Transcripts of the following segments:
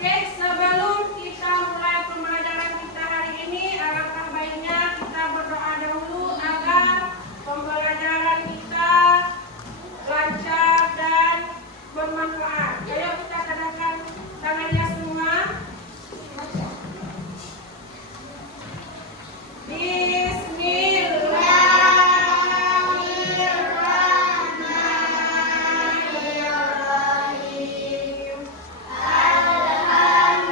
Oke, sebelum kita mulai pembelajaran kita hari ini, alangkah baiknya kita berdoa dahulu agar pembelajaran kita lancar dan bermanfaat. Ayo kita katakan tangannya semua. Bismillahirrahmanirrahim. Alhamdulillah.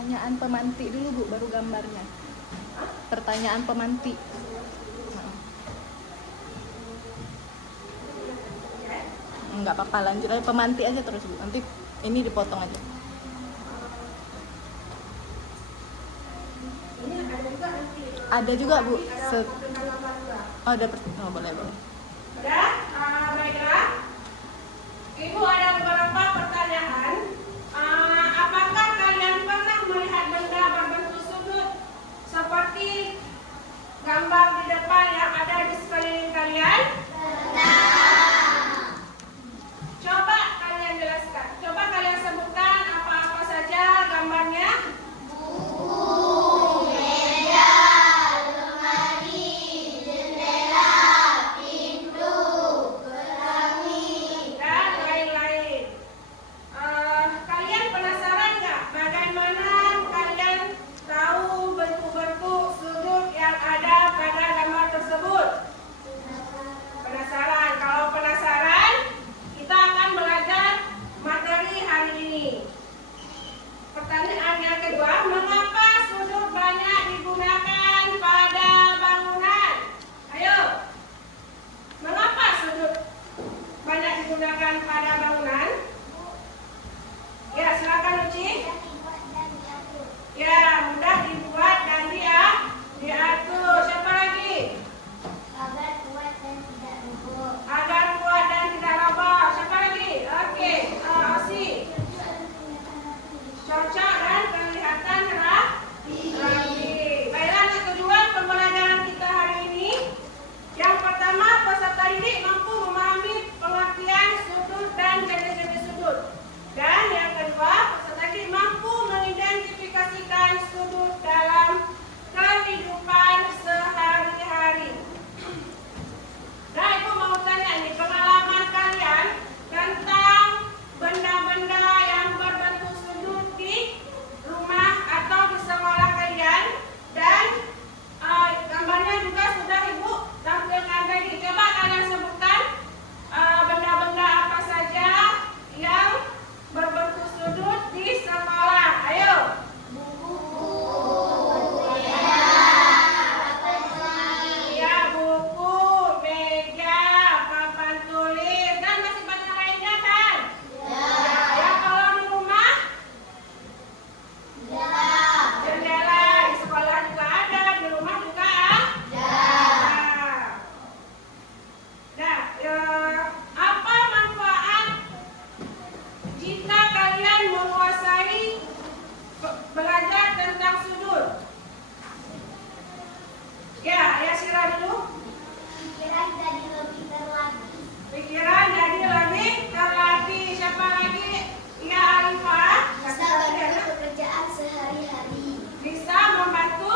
pertanyaan pemantik dulu Bu, baru gambarnya. Pertanyaan pemantik. Enggak apa-apa, lanjut aja pemantik aja terus Bu. Nanti ini dipotong aja. Ini ada juga nanti. Ada juga Bu. Oh, ada oh, boleh. Udah, baiklah. Ibu ada beberapa pertanyaan. Apakah kalian pernah melihat benda berbentuk sudut seperti gambar di depan yang ada di sekeliling kalian? Coba kalian jelaskan. Coba kalian sebutkan apa-apa saja gambarnya. Pertanyaan yang kedua, mengapa sudut banyak digunakan pada bangunan? Ayo, mengapa sudut banyak digunakan pada bangunan? Ya, silakan Uci. Ya, mudah dibuat dan diatur. Siapa lagi? Agar kuat dan tidak roboh. Siapa lagi? Oke, Osi. Cocok dan kelihatan rapi. Baiklah, untuk tujuan pembelajaran kita hari ini. Yang pertama, peserta didik mampu memahami pengertian sudut dan jenis-jenis sudut. Dan yang kedua, peserta didik mampu mengidentifikasikan sudut dalam kehidupan sehari-hari. Nah, Ibu mau tanya nih, pengalaman kalian tentang benda-benda yang berbentuk sudut di rumah atau di sekolah kalian, dan gambarnya juga sudah Ibu tampilkan tadi. Coba kalian sebutkan benda-benda apa saja yang berbentuk sudut di sekolah. Ayo. Ya, buku, meja, papan tulis, dan masih banyak lainnya kan? Ya, kalau di rumah? Jendela. Di sekolah juga ada, di rumah juga ada. Nah, apa manfaat jika kalian menguasai belajar tentang sudut? Ya, Sira dulu. Pikiran jadi lebih terlatih. Siapa lagi? Ya, Alifah. Bisa bantu pekerjaan sehari-hari. Bisa membantu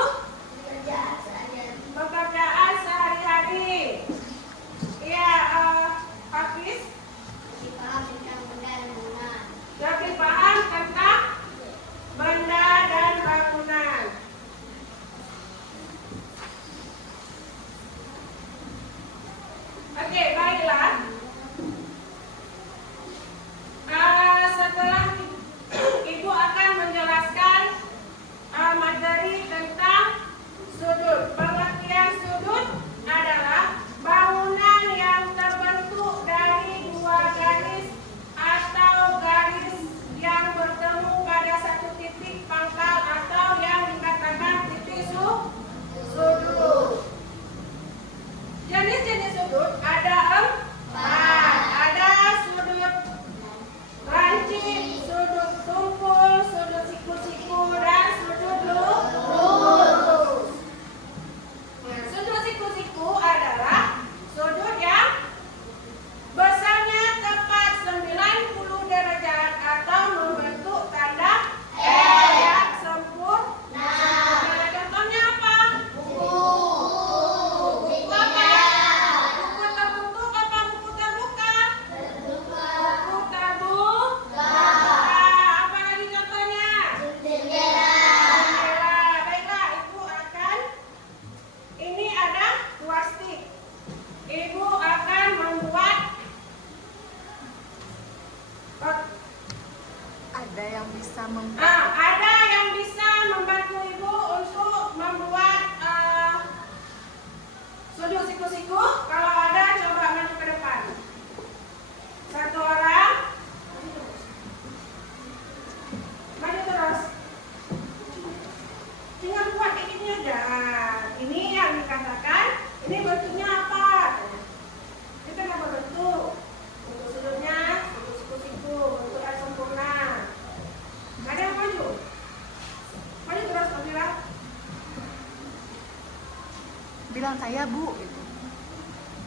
pekerjaan sehari-hari. Ya, Hafiz. Lebih paham tentang benda dan bangunan. Ini bentuknya apa? Ini kenapa bentuk? Untuk sudutnya sudut siku-siku, bentuk yang sempurna. Ada yang maju? Maju terus Kamila. Bilang saya Bu gitu.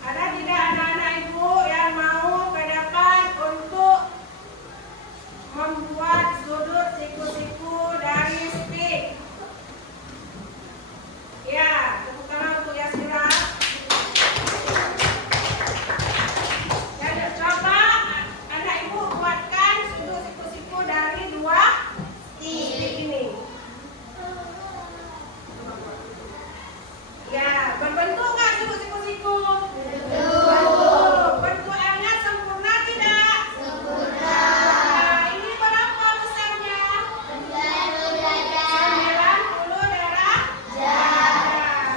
Ada tidak anak-anak ibu yang mau ke depan untuk membuat sudut siku-siku dari stick? Ya, tepuk tangan untuk Yasira. Ya, coba anak ibu buatkan sudut siku-siku dari 2 stick ini. Ya, berbentuk nggak sudut siku-siku? Bentukannya sempurna tidak? Sempurna. Nah, ini berapa besarnya? 90 derajat.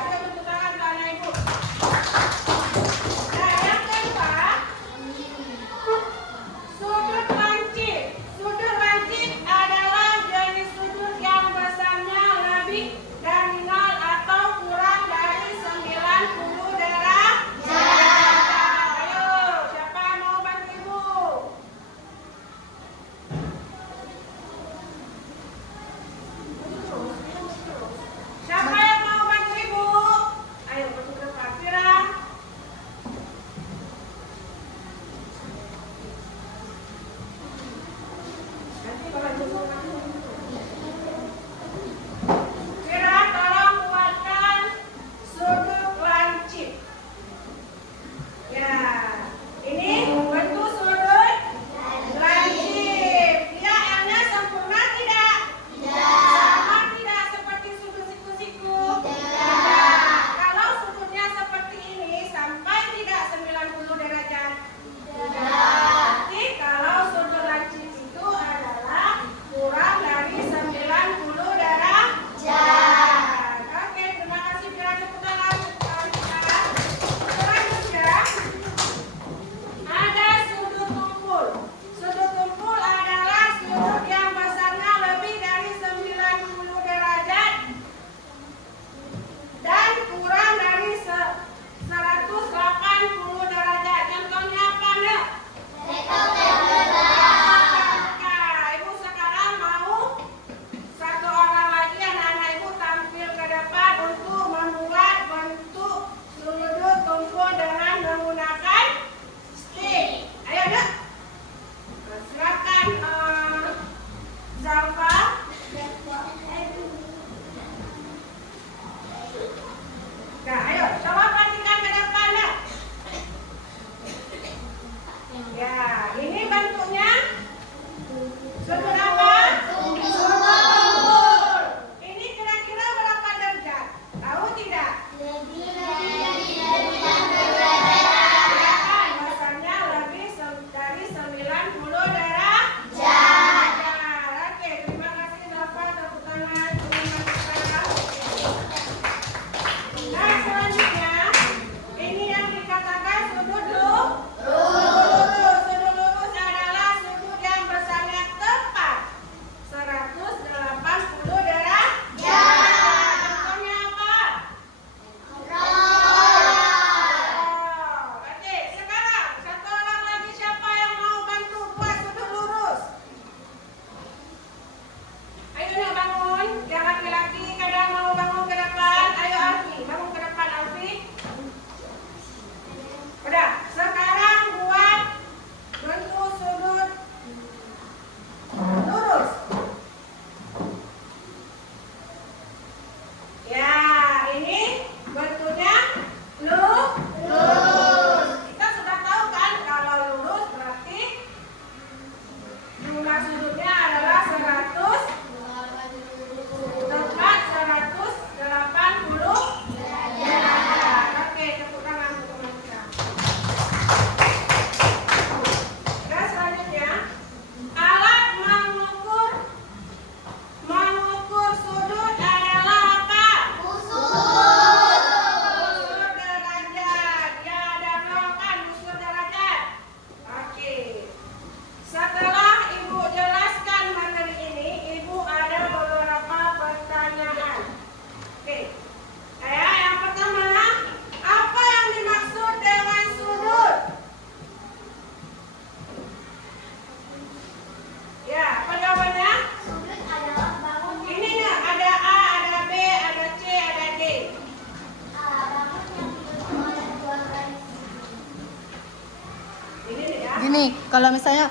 Gini, kalau misalnya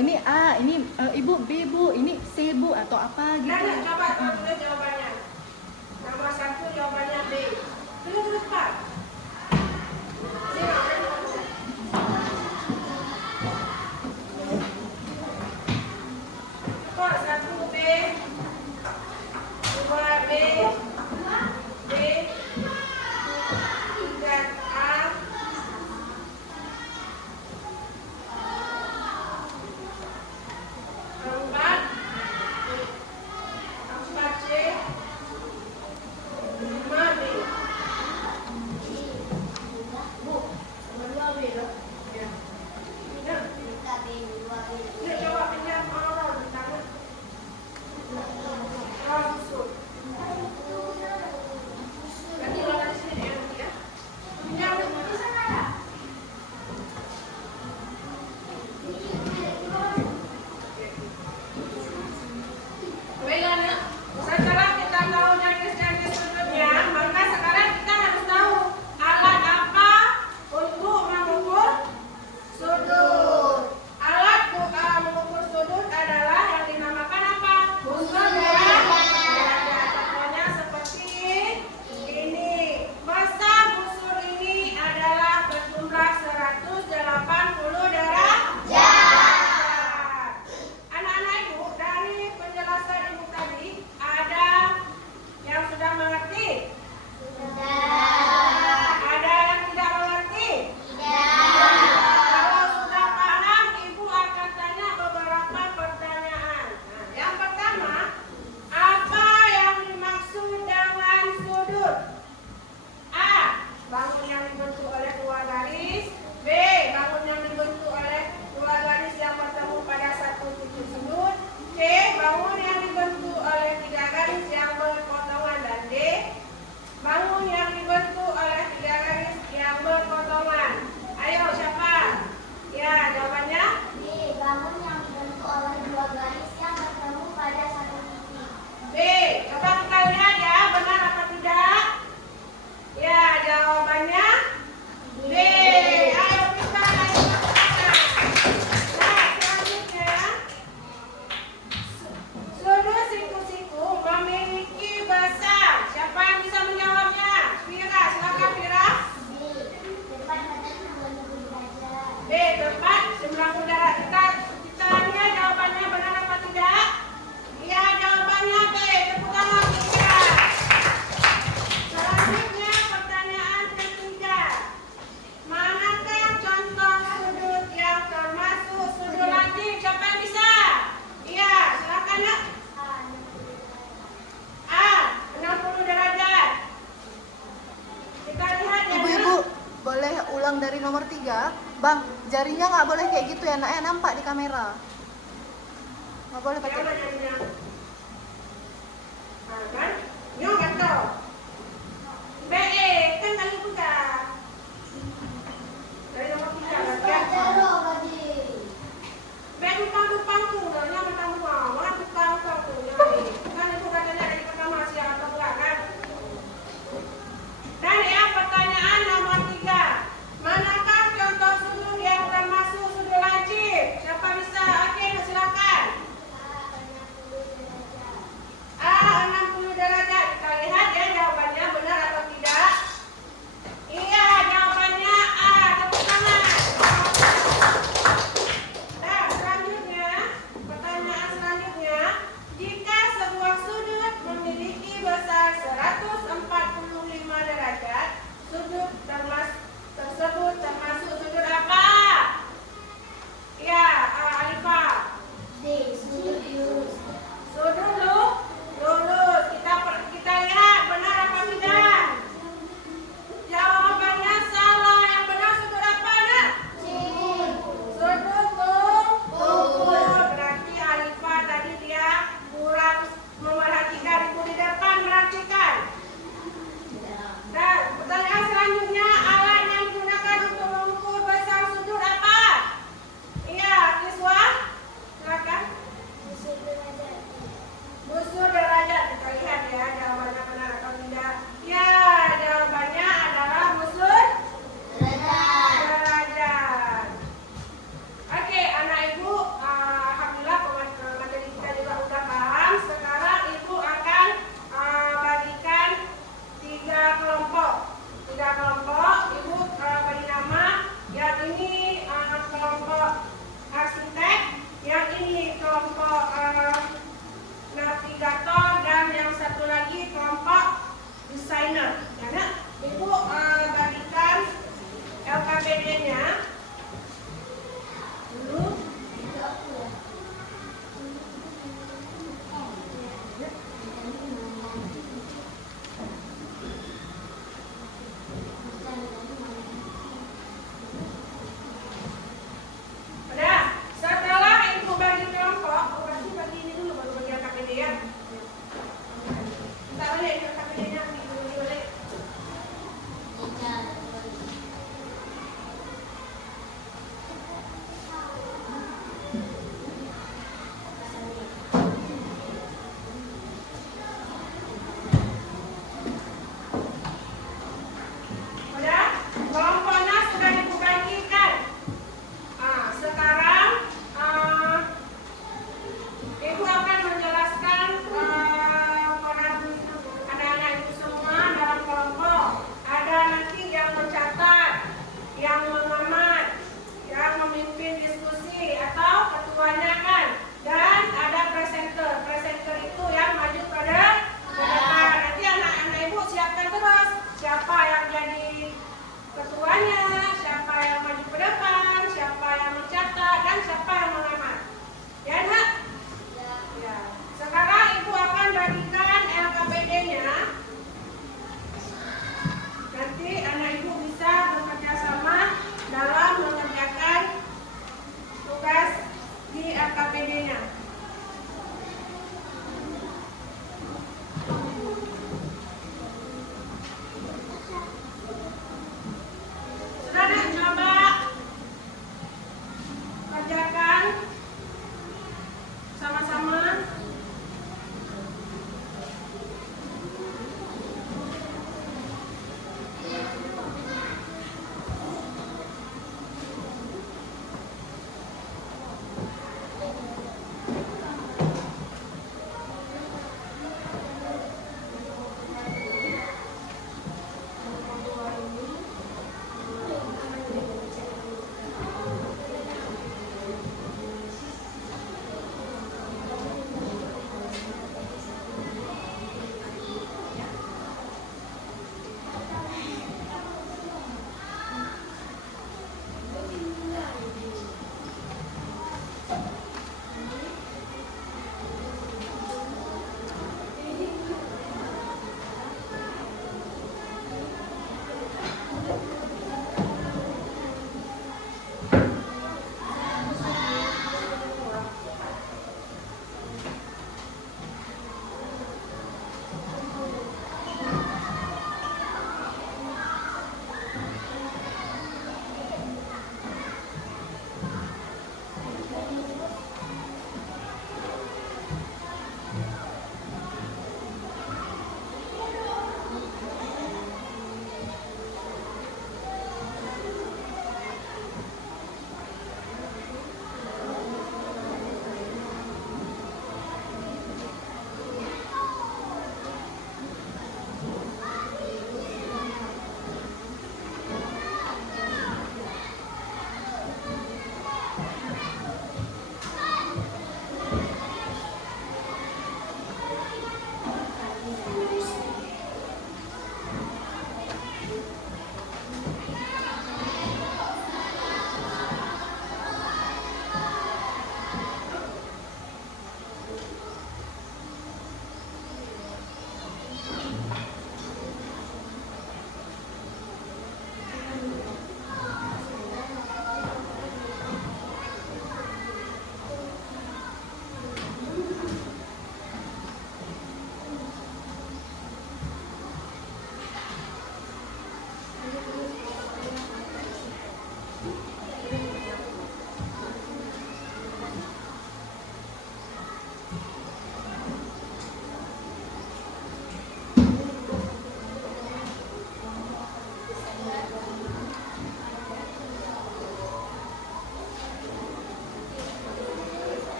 ini A, ini Ibu B Bu, ini C Bu atau apa gitu. Nah, coba tulis jawabannya. Nomor 1 jawabannya B. Tulis Pak. Kok 1 B, 2 B, B, 3 A, 4 C, 5 B. Bu, nomor 2 B loh. Ya. Pindah. Ini coba pindah orang di tangan. Susun. Nanti lo dari sini ya, nanti ya. Pindah dulu. Baiklah, Nak. Setelah kita tahu jenis-jenis sudutnya, maka sekarang kita harus tahu alat apa untuk mengukur sudut. Alat mengukur sudut adalah yang dinamakan apa? Busur dan derajat. Contohnya seperti ini. Masa busur ini adalah berjumlah 180 derajat. Anak-anak Ibu, dari penjelasan Ibu tadi, ada yang sudah mengerti? Ada yang tidak mengerti? Kalau sudah paham, Ibu akan tanya beberapa pertanyaan. Nah, yang pertama, apa yang dimaksud dengan sudut? A. Bangun yang dibentuk oleh dua garis. B. Bangun yang dibentuk oleh dua garis yang bertemu pada satu titik sudut. C. Bangun yang dibentuk oleh tiga garis yang berpotongan. Dan D. Bangun yang dibentuk oleh tiga garis yang berpotongan. Ayo, siapa? Ya, jawabannya B. Coba kita lihat ya, benar apa tidak? Ya, jawabannya B. Ayo kita lanjut ke atas. Nah, selanjutnya, sudut siku-siku memiliki besar. Siapa yang bisa menjawabnya? Fira, silakan Fira. B. Tepat 90 derajat. Kita lihat jawabannya benar apa tidak? Ya, jawabannya B. Tepuk tangan untuk Fira. Selanjutnya pertanyaan ketiga. Manakah contoh sudut yang termasuk sudut latif? Siapa yang bisa? Iya, silakan ya. A. 60 derajat. Kita lihat ya. Ibu-ibu boleh ulang dari nomor 3? Bang, jarinya nggak boleh kayak gitu ya, Nak. Nampak di kamera. Nggak boleh pakai. Siapa jadinya? Nah, kan? Nyo kata. B. Kan kali buka. Dari nomor 3 lagi. B bukan pangku, nya bukan buang. Mana bukan pangku. Kan itu katanya dari pertama siapa atau enggak kan? Dan yang pertanyaan nomor 3. Manakah contoh sudut yang termasuk sudut lancip? Siapa bisa? Oke, silakan. A. 60 derajat. Kita lihat ya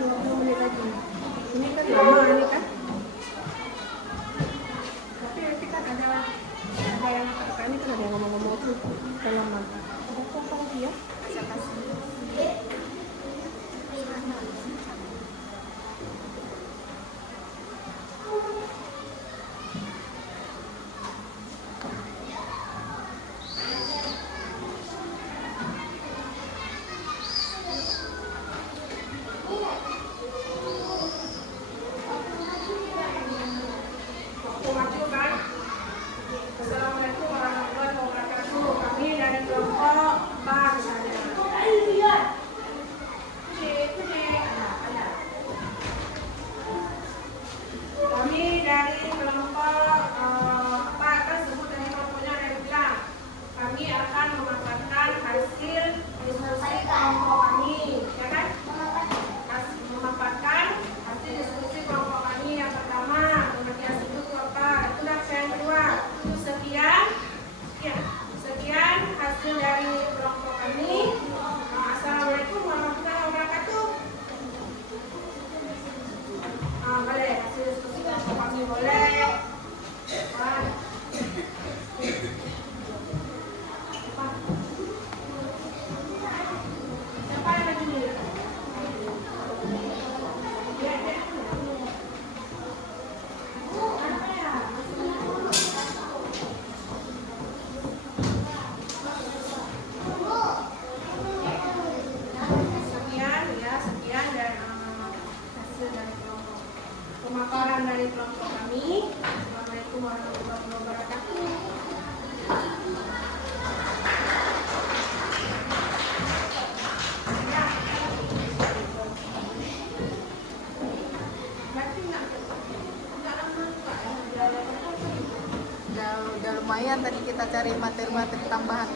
20 menit lagi. Ini kan lama ini kan. Tapi nanti kan ada yang kata ini kan ada yang ngomong-ngomong tuh dalaman. Ada apa lagi ya? Saya kasih. Aku maju kan. Assalamualaikum warahmatullahi wabarakatuh. Kami dari kelompok BAR misalnya. Kami dari kelompok apa kan sebut dari kelompoknya ada bilang kami akan memaparkan hasil diskusi kelompok kami, ya kan? Memaparkan hasil diskusi kelompok kami yang pertama, pembagian itu apa? Itulah yang kedua. Sekian hasil dari kelompok kami. Assalamualaikum warahmatullahi wabarakatuh. Boleh hasil diskusi kelompok kami boleh. Wah. Siapa yang maju dulu? Apa ya? Sekian dan hasil dari kelompok pemaparan dari kelompok kami. Assalamualaikum warahmatullahi wabarakatuh. Ya. Berarti nggak lama juga ya. Udah lumayan tadi kita cari materi-materi tambahan.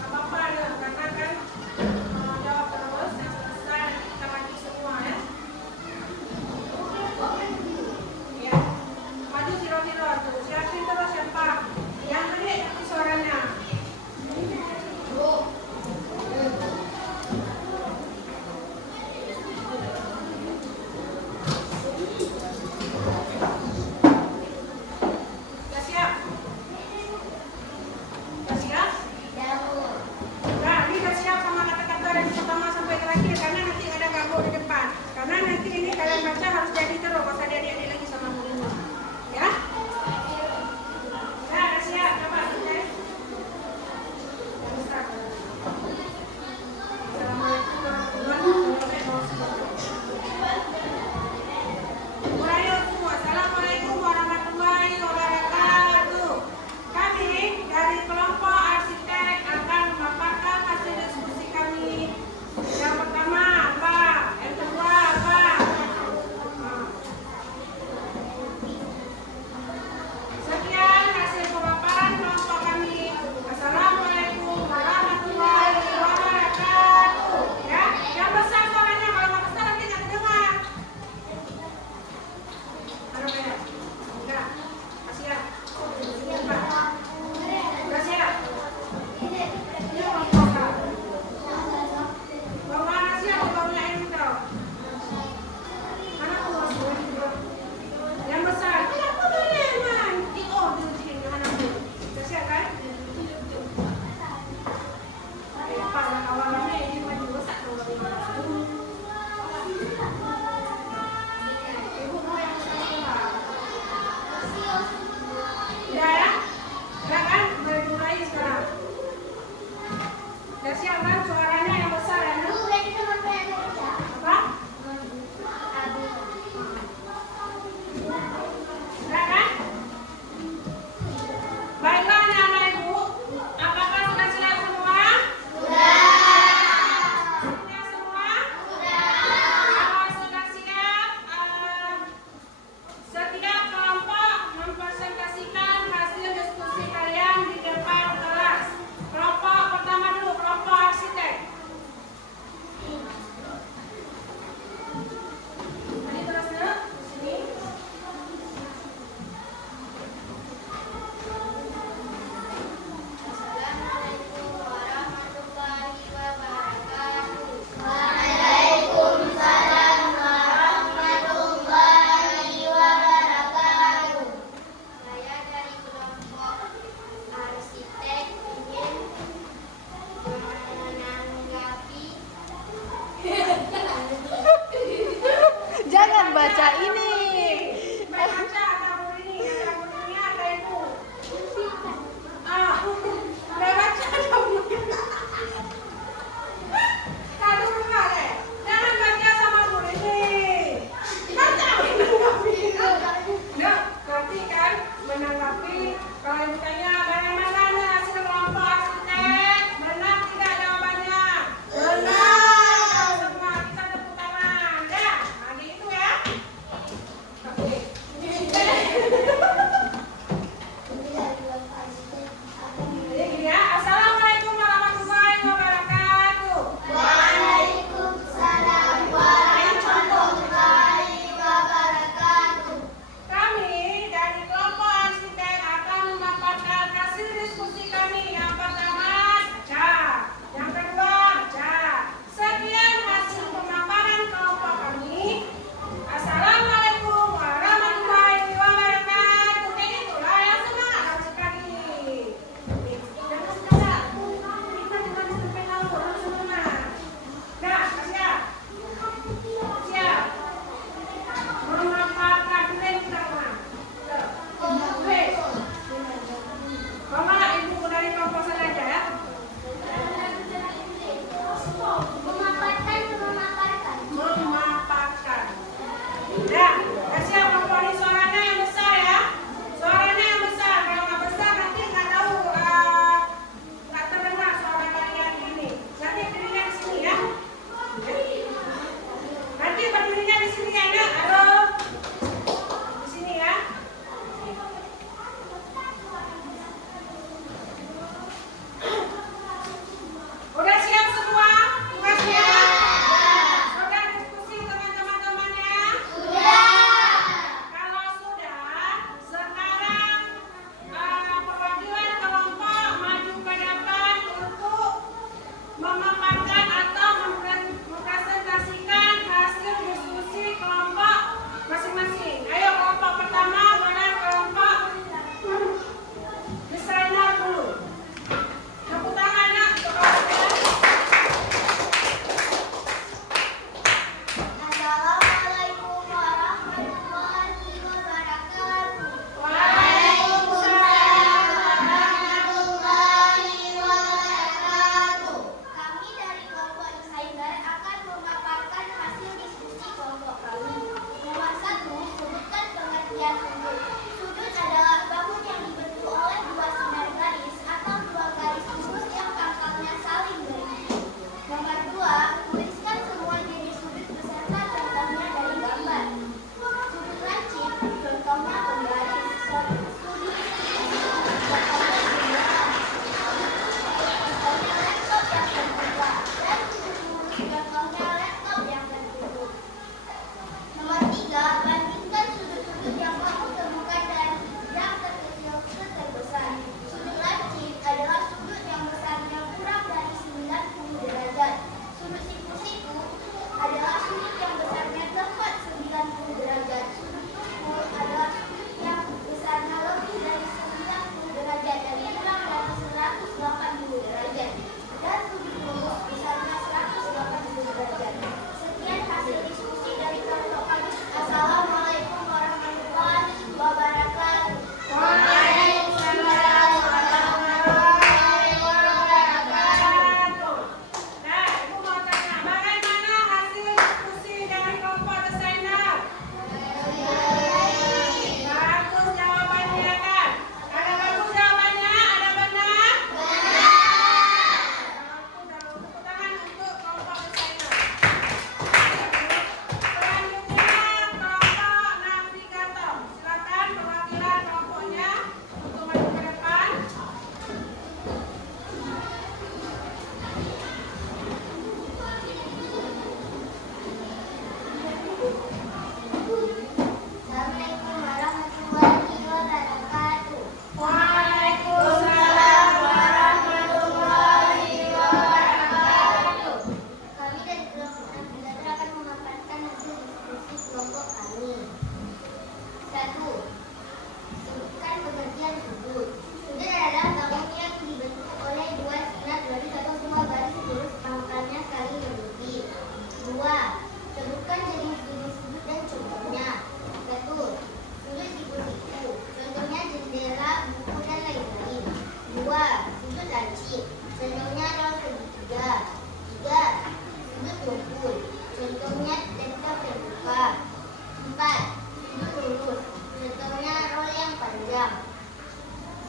Apa-apa, karena kan jawab terus yang selesai kita lagi semua.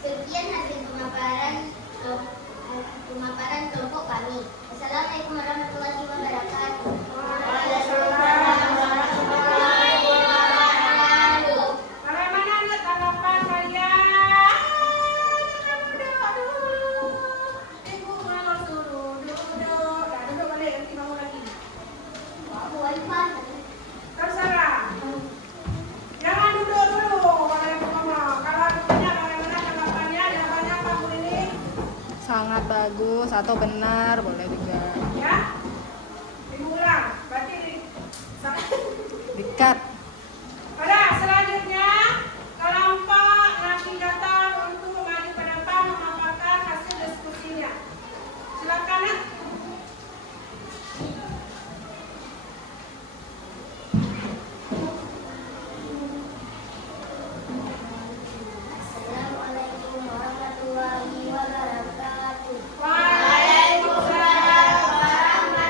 Sekian hasil pemaparan kelompok kami. Assalamualaikum warahmatullahi wabarakatuh. Bagaimana nih tanggapan kalian? Duduk dulu. Ibu mau suruh duduk. Nah, duduk balik nanti bangun lagi. Aku wifi. Terserah. Jangan duduk dulu kalau ibu ngomong. Kalau ditanya bagaimana tanggapannya, jawabannya apa Bu ini? Sangat bagus atau benar boleh juga. Ya? Ibu ulang. Berarti Dikat. pada selanjutnya kelompok nanti datang untuk maju ke depan memaparkan hasil diskusinya. Silakan Nak. Assalamualaikum warahmatullahi wabarakatuh. Waalaikumsalam warahmatullahi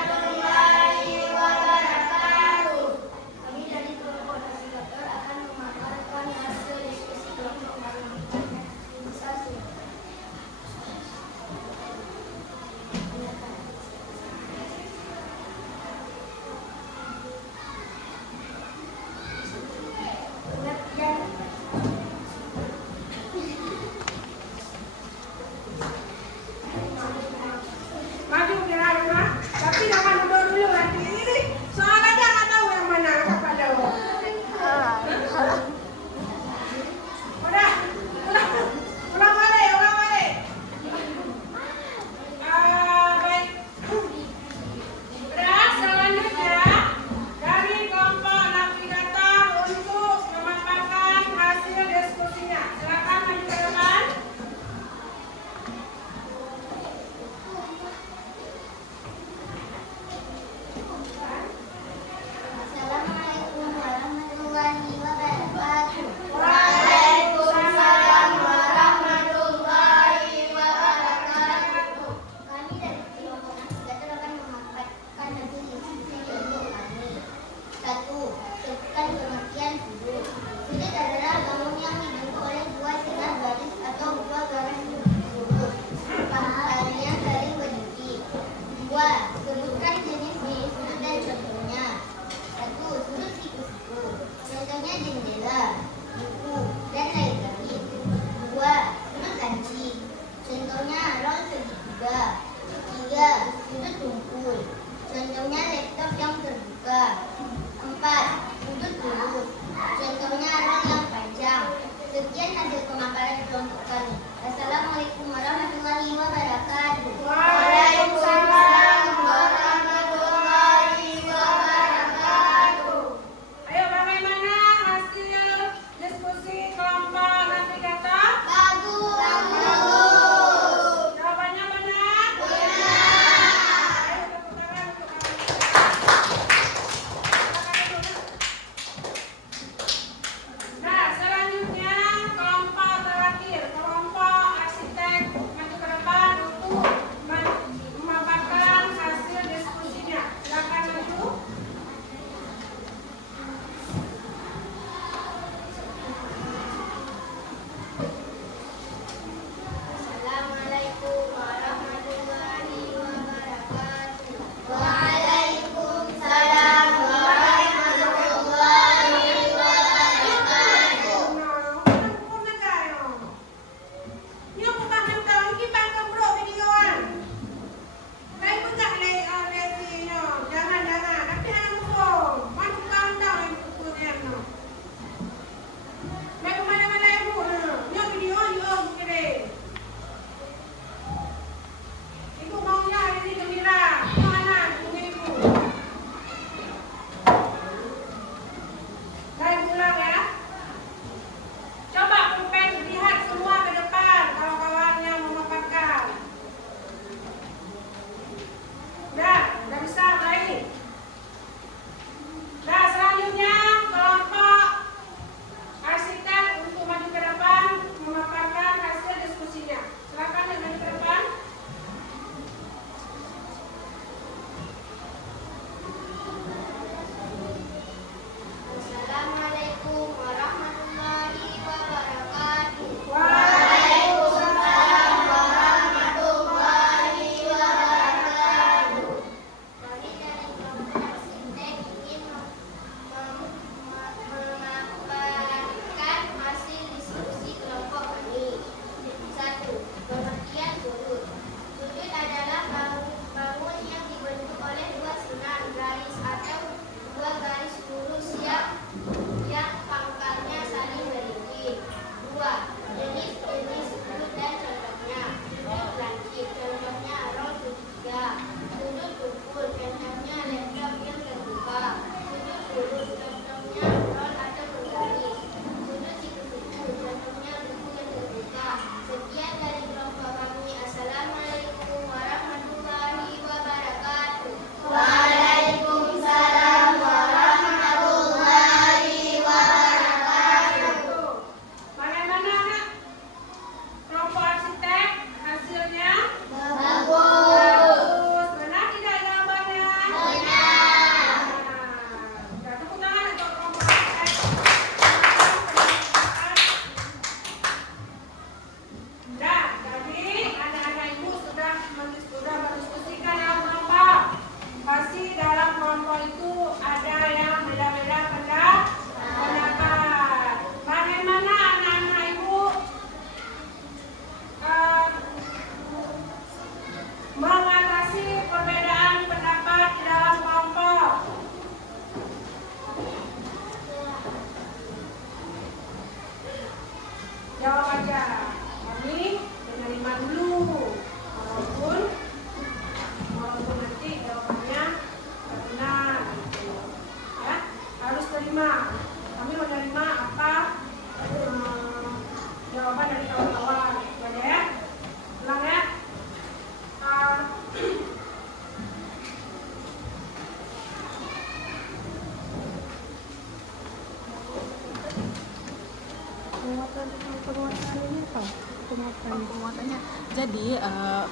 Pemuatannya. Jadi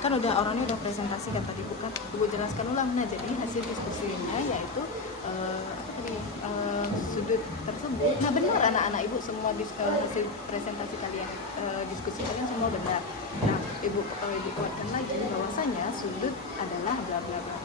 kan orangnya udah presentasi kan tadi bukan, ibu jelaskan ulang. Nah jadi hasil diskusinya yaitu sudut tersebut. Nah benar anak-anak ibu semua hasil presentasi kalian, diskusi kalian semua benar. Nah ibu kuatkan lagi bahwasanya sudut adalah bla bla bla.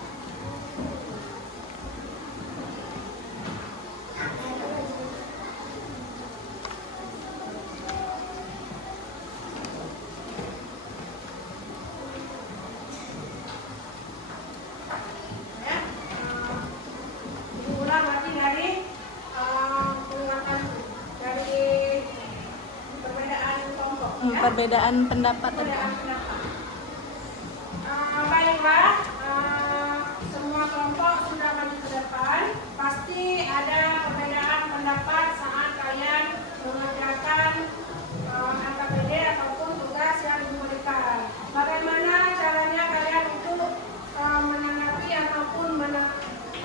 Diulang lagi dari penguatan dari perbedaan kelompok. Ya. Perbedaan pendapat tadi. Perbedaan pendapat. Baiklah, semua kelompok sudah maju ke depan. Pasti ada perbedaan pendapat saat kalian mengerjakan LKPD ataupun tugas yang diberikan. Bagaimana caranya kalian untuk menanggapi ataupun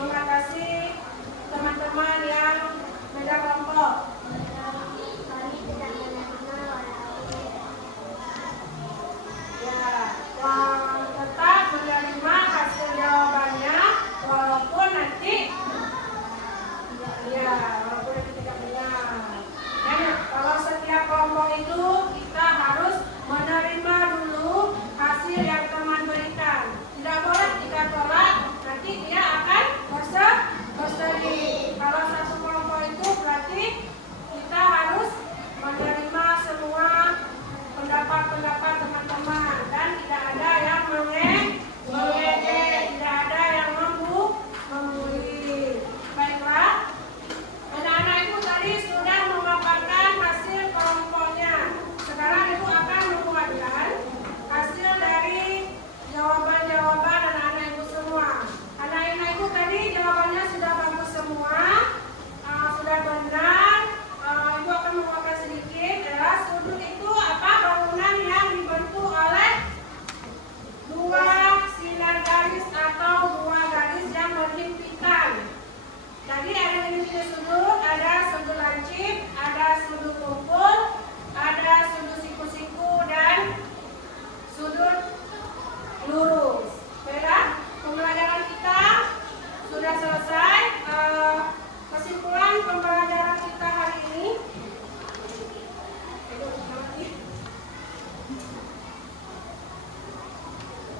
mengatasi teman-teman yang beda kelompok? Kami tidak menerima Ya, tetap menerima hasil jawabannya walaupun nanti tidak benar. Dan kalau setiap kelompok itu kita harus menerima dulu hasil yang teman berikan. Tidak boleh jika tolak nanti dia akan bersedih. Kalau satu kelompok itu berarti kita harus menerima semua pendapat-pendapat teman-teman dan tidak ada yang mengejek, tidak ada yang membuli. Baiklah, anak-anak ibu tadi sudah memaparkan hasil kelompoknya. Sekarang ibu akan membuatkan hasil dari jawaban-jawaban anak-anak ibu semua. Anak-anak ibu tadi jawabannya sudah bagus semua, sudah benar. Ibu akan membuatkan sedikit. Adalah sudut itu apa? Bangunan yang dibentuk oleh dua sinar garis atau dua garis yang berhimpitan. Jadi ada jenis sudut, ada sudut lancip, ada sudut tumpul, ada sudut siku-siku dan sudut lurus. Baiklah, pembelajaran kita sudah selesai. Kesimpulan pembelajaran kita hari ini.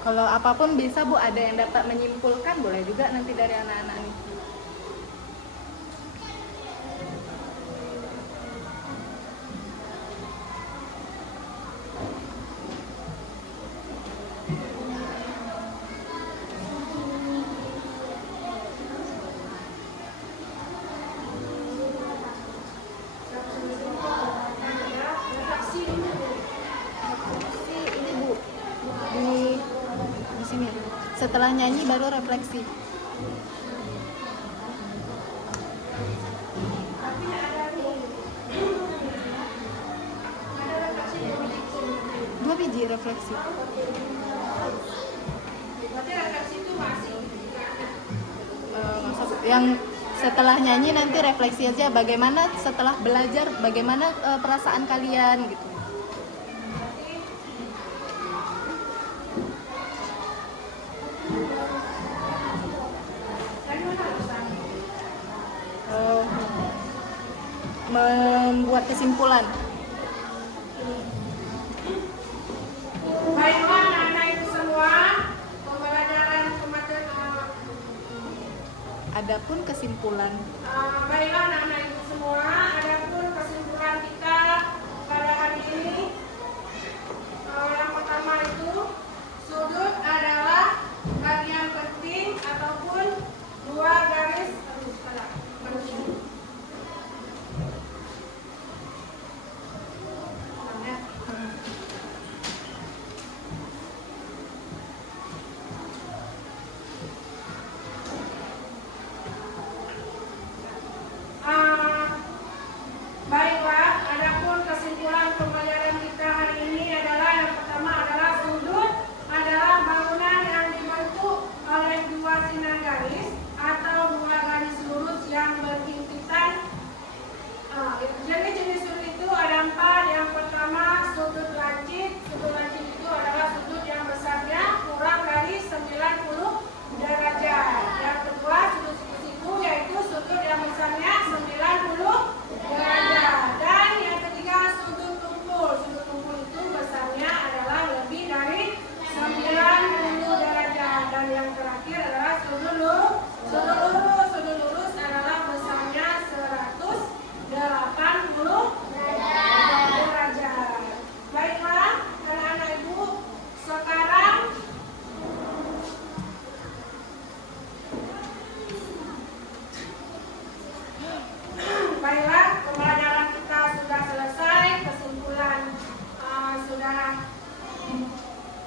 Kalau apapun bisa Bu, ada yang dapat menyimpulkan boleh juga nanti dari anak-anak nih. Refleksi dulu. Ini Bu, di sini. Setelah nyanyi baru refleksi. Tapi ada refleksi Dua biji refleksi. berarti refleksi itu masih Yang setelah nyanyi nanti refleksi aja bagaimana setelah belajar, bagaimana perasaan kalian gitu. Membuat kesimpulan. baiklah anak-anak itu semua, pembelajaran kemarin Adapun kesimpulan. baiklah anak-anak itu semua, adapun kesimpulan kita pada hari ini yang pertama itu sudut adalah bagian penting ataupun dua garis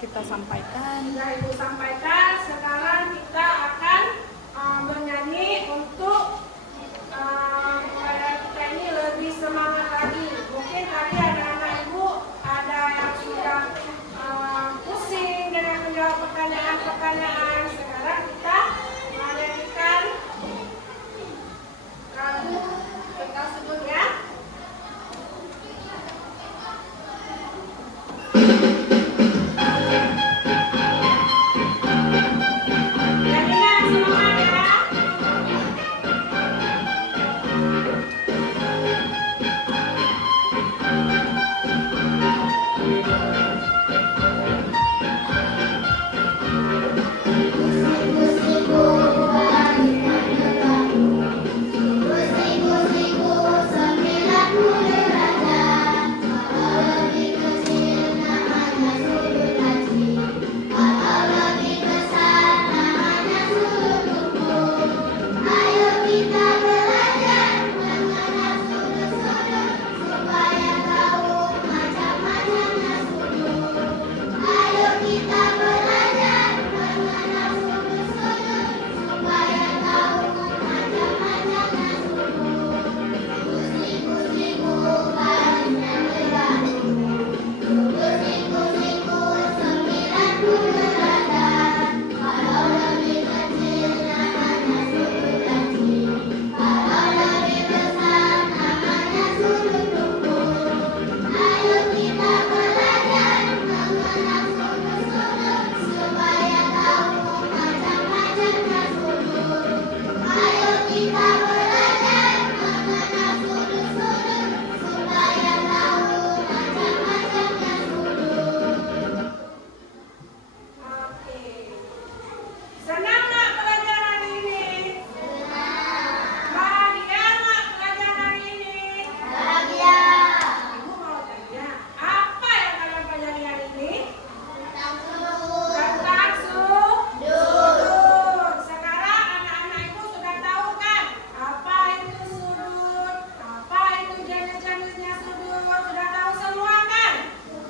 kita sampaikan. Sudah Ibu sampaikan, sekarang kita akan bernyanyi untuk supaya kita ini lebih semangat lagi. Mungkin tadi ada anak Ibu, ada yang sudah pusing dengan menjawab pertanyaan-pertanyaan. Sekarang kita menyanyikan kita sebut ya. Nyanyikan semangat ya. Senang nggak belajar hari ini? Bahagia nggak belajar hari ini? Ibu mau tanya, apa yang kalian pelajari hari ini? Tentang sudut. Sekarang anak-anak Ibu sudah tahu kan? Apa itu sudut? Apa itu jenis-jenisnya sudut? Sudah tahu semua kan?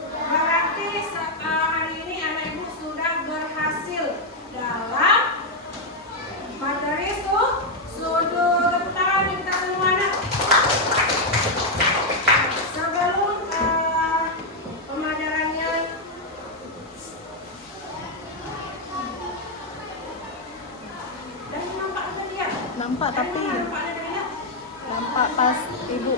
Berarti hari ini anak Ibu sudah berhasil dalam materi sudut. Tepuk tangan kita semuanya. Sebelum pembelajarannya dan nampak tadi ya? Nampak tapi Nampak ada ya? nampak pas ibu